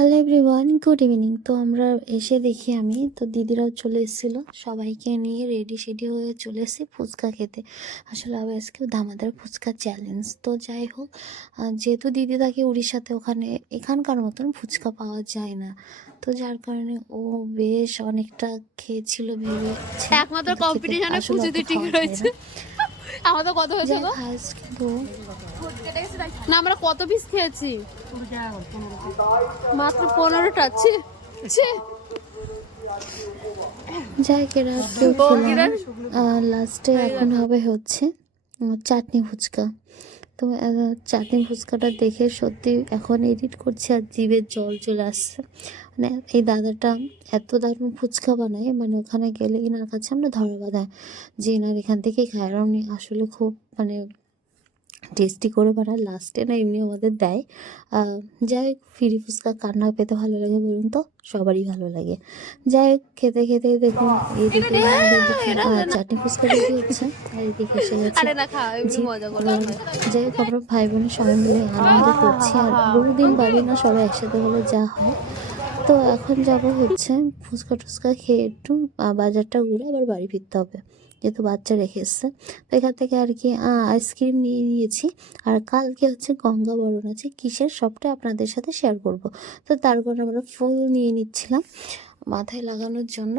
Hello everyone, good evening. তো আমরা এসে দেখি আমি তো দিদিরাও চলে এসেছিলো, সবাইকে নিয়ে রেডি সেডি হয়ে চলে এসেছি ফুচকা খেতে। আসলে আবার আজকেও দামাদার ফুচকা চ্যালেঞ্জ। তো যাই হোক, যেহেতু দিদি থাকে উড়িষ্যাতে, ওখানে এখানকার মতন ফুচকা পাওয়া যায় না, তো যার কারণে ও বেশ অনেকটা খেয়েছিল ভেবেছে। একমাত্র কম্পিটিশনে ফুচি ঠিক রয়েছে। আমাদের কত হয়েছে গো? কিন্তু না, আমরা কত পিস খেয়েছি? মাত্র 15টা। যাই কেরা কেউ খেলাম। লাস্টে এখন হবে হচ্ছে চাটনি ফুচকা। তো চাটনি ফুচকাটা দেখে সত্যি এখন এডিট করছি আর জিভের জল চলে আসছে। মানে এই দাদাটা এত দারুণ ফুচকা বানায়, মানে ওখানে গেলে এনার কাছে আমরা ধরা বাঁধায় যে এনার এখান থেকেই খাই। আর উনি আসলে খুব মানে টেস্টি করে বানায়, লাস্টে না এমনি আমাদের দেয়। যাই হোক, ফ্রি ফুচকা কার না পেতে ভালো লাগে বলুন তো? সবারই ভালো লাগে। যাই হোক, খেতে খেতে দেখুন এইদিকে চাটনি ফুচকা দিতে হচ্ছে আর এদিকে এসে গেছে। যাই হোক, আমরা ভাই বোনের সবাই মিলে আনন্দ করছি আর বহুদিন বাদে না সবাই একসাথে হলে যা হয়। তো এখন যাব হচ্ছে ফুচকা টুচকা খেয়ে একটু বাজারটা ঘুরে আবার বাড়ি ফিরতে হবে, যেহেতু বাচ্চা রেখে এসছে। তো এখান থেকে আর কি আইসক্রিম নিয়ে নিয়েছি। আর কালকে হচ্ছে গঙ্গা বরণ আছে, কিসের সবটা আপনাদের সাথে শেয়ার করব। তো তার কারণে আমরা ফুল নিয়ে নিচ্ছিলাম মাথায় লাগানোর জন্য।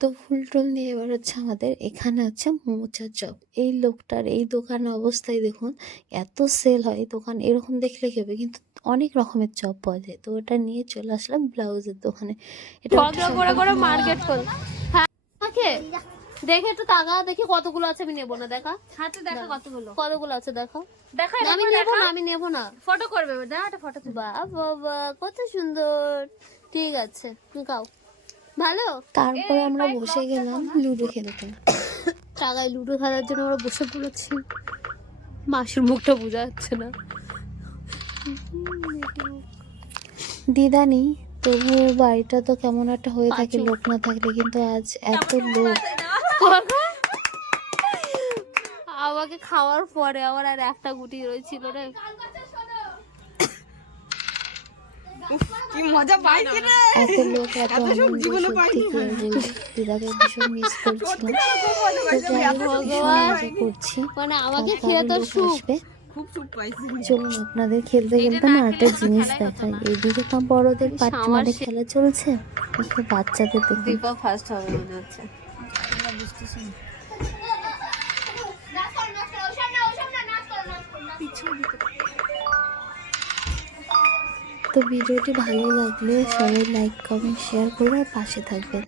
তো ফুল টুল নিয়ে এবার হচ্ছে আমাদের এখানে হচ্ছে মোচা চপ। এই লোকটার এই দোকানের অবস্থায় দেখুন, এত সেল হয় দোকান, এরকম দেখলে কি হবে, কিন্তু অনেক রকমের চপ পাওয়া যায়। তো ওটা নিয়ে চলে আসলাম ব্লাউজের দোকানে। এটা করে মার্কেট করল। হ্যাঁ, দেখে একটু টাকা দেখি কতগুলো আছে। আমি নেবো না, দেখা হাতে দেখা কতগুলো আছে দেখা। আমি নেবো না। ফটো করবে, দেখা একটা ফটো তুলবা। বাবা কত সুন্দর। ঠিক আছে, খাও। ভালো। তারপরে আমরা বসে গেলাম লুডো খেলতে। টাকায় লুডো খেলার জন্য আমরা বসে পড়েছি। মাসির মুখটা বোঝা যাচ্ছে না। দিদা নেই, তবু বাড়িটা তো কেমন একটা হয়ে থাকে লোক না থাকলে, কিন্তু আজ এত লোক। আমাকে খাওয়ার পরে আমার আর একটা গুটি রয়েছিল রে। কি মজা পাইছি রে, এত লোক, এত আনন্দ, সত্যি কি আর বলবো। দিদাকে ভীষণ মিস করছিলাম। করছি মানে আমাকে খেয়ে তো আসবে। খুব সুখ পাইছি। চলুন আপনাদের খেলতে খেলতে না একটা জিনিস দেখায়। এইদিকে তো বড়দের পার্টি মানে খেলা চলছে, একটু বাচ্চাদের দেখুন। দীপা ফার্স্ট হবে মনে হচ্ছে। তো ভিডিওটি ভালো লাগলে সবাই লাইক কমেন্ট শেয়ার করে পাশে থাকবেন।